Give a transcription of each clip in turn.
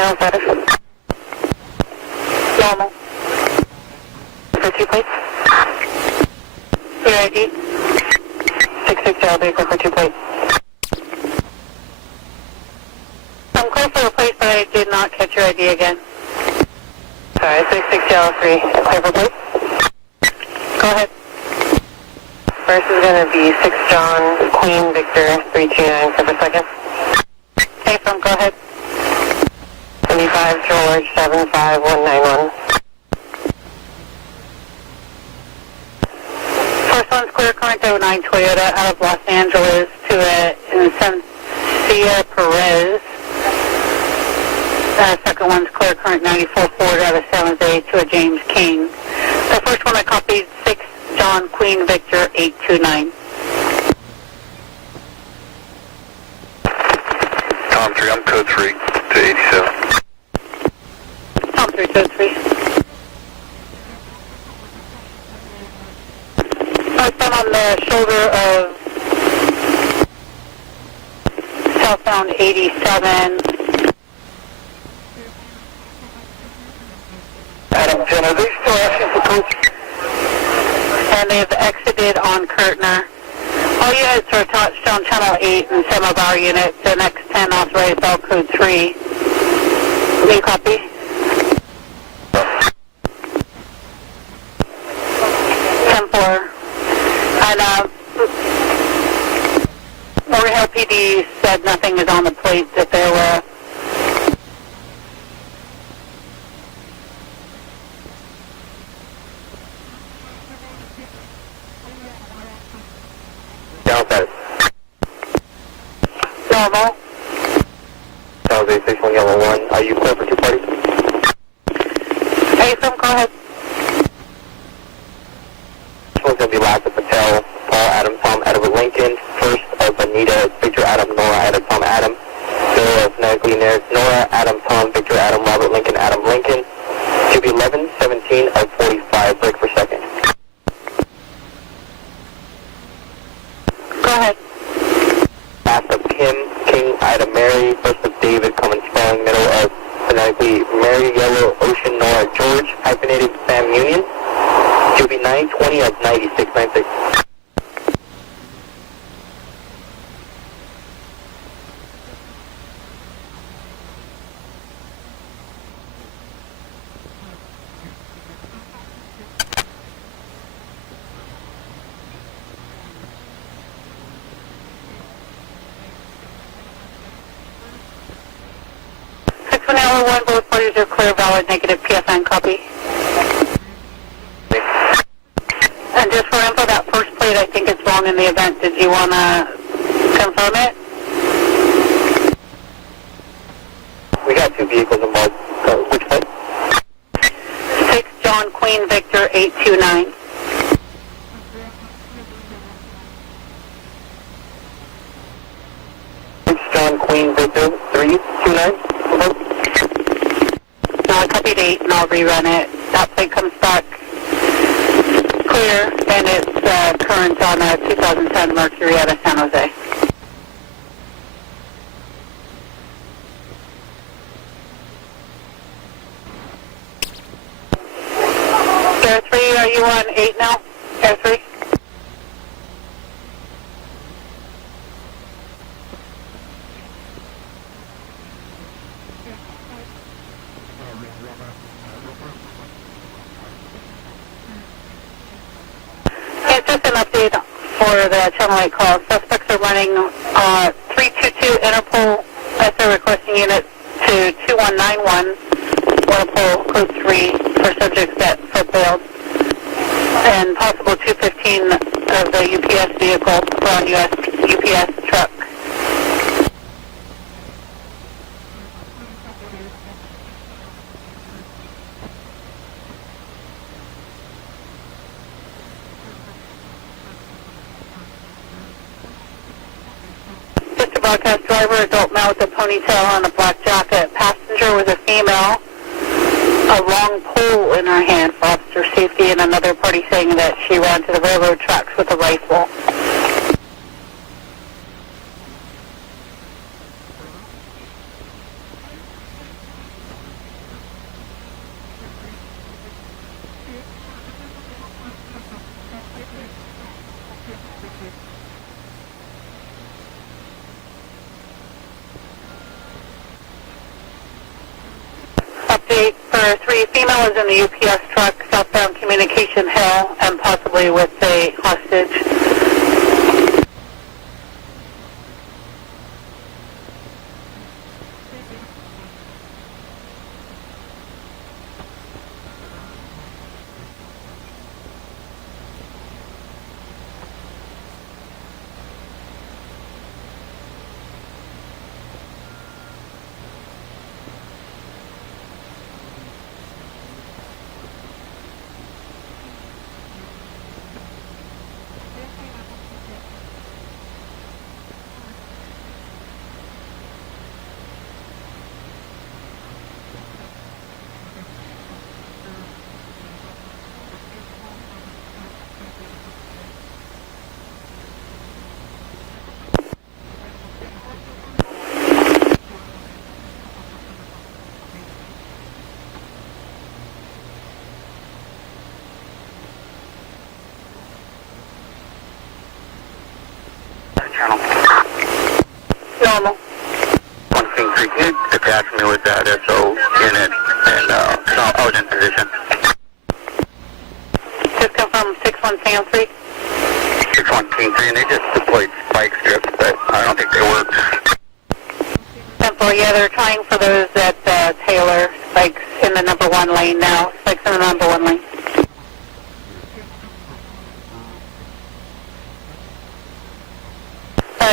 Channel status. Normal. For 2 plates. Your ID. 660 vehicle for 2 plates. I'm clear for the place, but I did not catch your ID again. Sorry, 660 clear for place. Go ahead. First is going to be 6 John Queen Victor 329 for a second. Okay, from go ahead. 75 George 75191. First one's clear current 09 Toyota out of Los Angeles to a Incencia Perez. Second one's clear current 94 Ford out of San Jose to a James King. The first one I copied 6 John Queen Victor 829. Tom 3, I'm code 3 to 87. Tom 3, code 3. I'm on the shoulder of southbound 87. Adam 10, are they still asking for codes? And they've exited on Curtner. All units are attached on channel 8 and some of our units. The next 10 authorized all code 3. New copy. 10-4. And Morgan Hill PD said nothing is on the plate that they were. Normal. San Jose 61 Yellow 1, are you clear for 2 parties? Hey, go ahead. This one's going to be last of Patel, Paul, Adam, Tom, Edward Lincoln. First of Anita, Victor, Adam, Nora, Adam, Tom, Adam. Nora, phonetically Nora, Adam, Tom, Victor, Adam, Robert, Lincoln, Adam, Lincoln. To be 11, 17 of 45, break per second. Go ahead. Last of Kim, King, Ida, Mary. First of David, coming spelling, middle of phonetically Mary, Yellow, Ocean, Nora, George, hyphenated Sam, Union. To be 920 of 96, 96. Both parties are clear, valid, negative PFN copy. And just for info, that first plate, I think it's wrong in the event. Did you want to confirm it? We got 2 vehicles involved. Which plate? 6 John Queen Victor 829. John Queen Victor 329. No, I copied 8 and I'll rerun it. That plate comes back clear and it's current on a 2010 Mercury out of San Jose. Air 3, are you on 8 now? Air 3? It's just an update for the Channel 8 call. Suspects are running 322 Interpol SO requesting units to 2191 Interpol code 3 for subjects that failed, and possible 215 of the UPS vehicle, Brown US UPS truck. Just a broadcast driver, adult male with a ponytail and a black jacket. Passenger was a female, a long pole in her hand for officer safety, and another party saying that she ran to the railroad tracks with a rifle. The female is in the UPS truck, southbound Communication Hill, and possibly with a hostage. Normal. 133, attach me with that SO unit, and so I was in position. Just confirm 61 Sam 3. 61 and they just deployed spike strips, but I don't think they worked. Simple, yeah, they're trying for those at Taylor, spikes in the number 1 lane now. Spikes in the number 1 lane.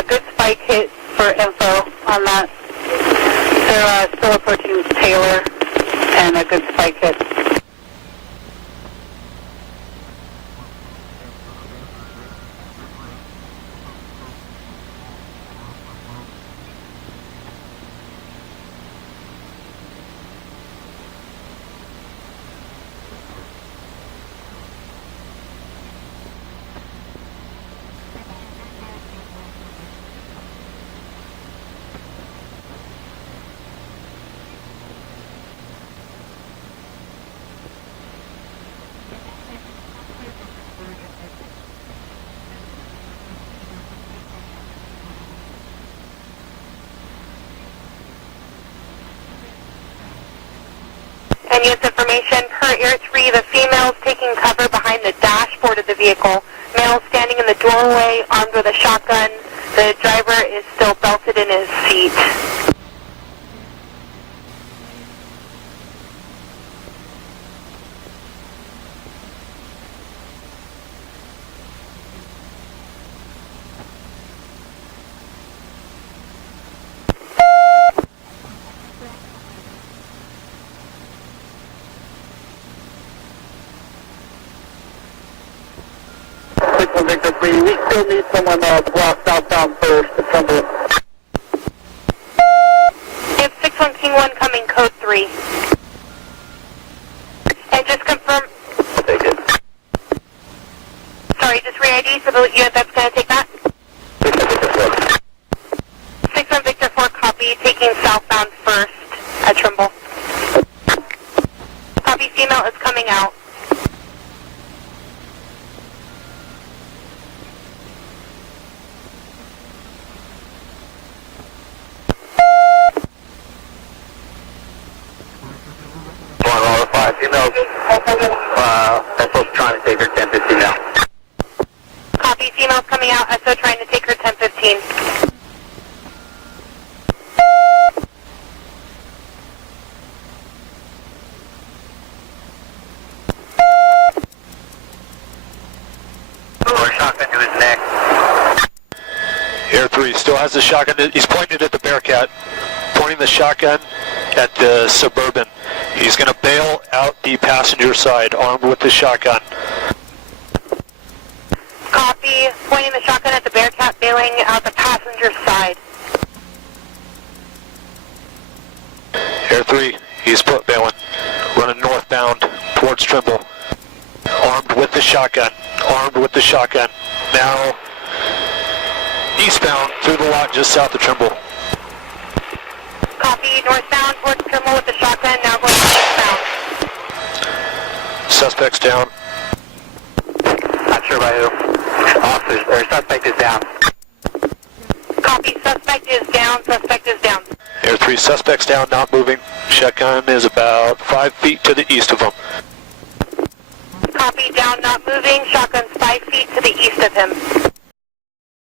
Good spike hit for info on that. They're still approaching Taylor, and a good spike hit. And use information per Air 3, the female's taking cover behind the dashboard of the vehicle. Male standing in the doorway, armed with a shotgun. The driver is still belted in his seat. Victor 3, we still need someone to block southbound first to Trimble. We have 61 King 1 coming, code 3. And just confirm... I'll take it. Sorry, just re-ID, so that's going to take that? 61 Victor 4, copy, taking southbound first at Trimble. Copy, female is coming out. Females, SO's trying to take her 1015 now. Copy, female's coming out, SO trying to take her 1015. Or shotgun to his neck. Air 3 still has the shotgun. He's pointed at the Bearcat, pointing the shotgun at the Suburban. He's going to bail out the passenger side, armed with the shotgun. Copy, pointing the shotgun at the Bearcat, bailing out the passenger side. Air 3, he's bailing, running northbound towards Trimble, armed with the shotgun, Now eastbound through the lot just south of Trimble. Copy, northbound towards Trimble with the shotgun, now going eastbound. Suspect's down. Not sure by who. Officers, or suspect is down. Copy, suspect is down. Air 3, suspects down, not moving. Shotgun is about 5 feet to the east of him. Copy, down, not moving. Shotgun's 5 feet to the east of him.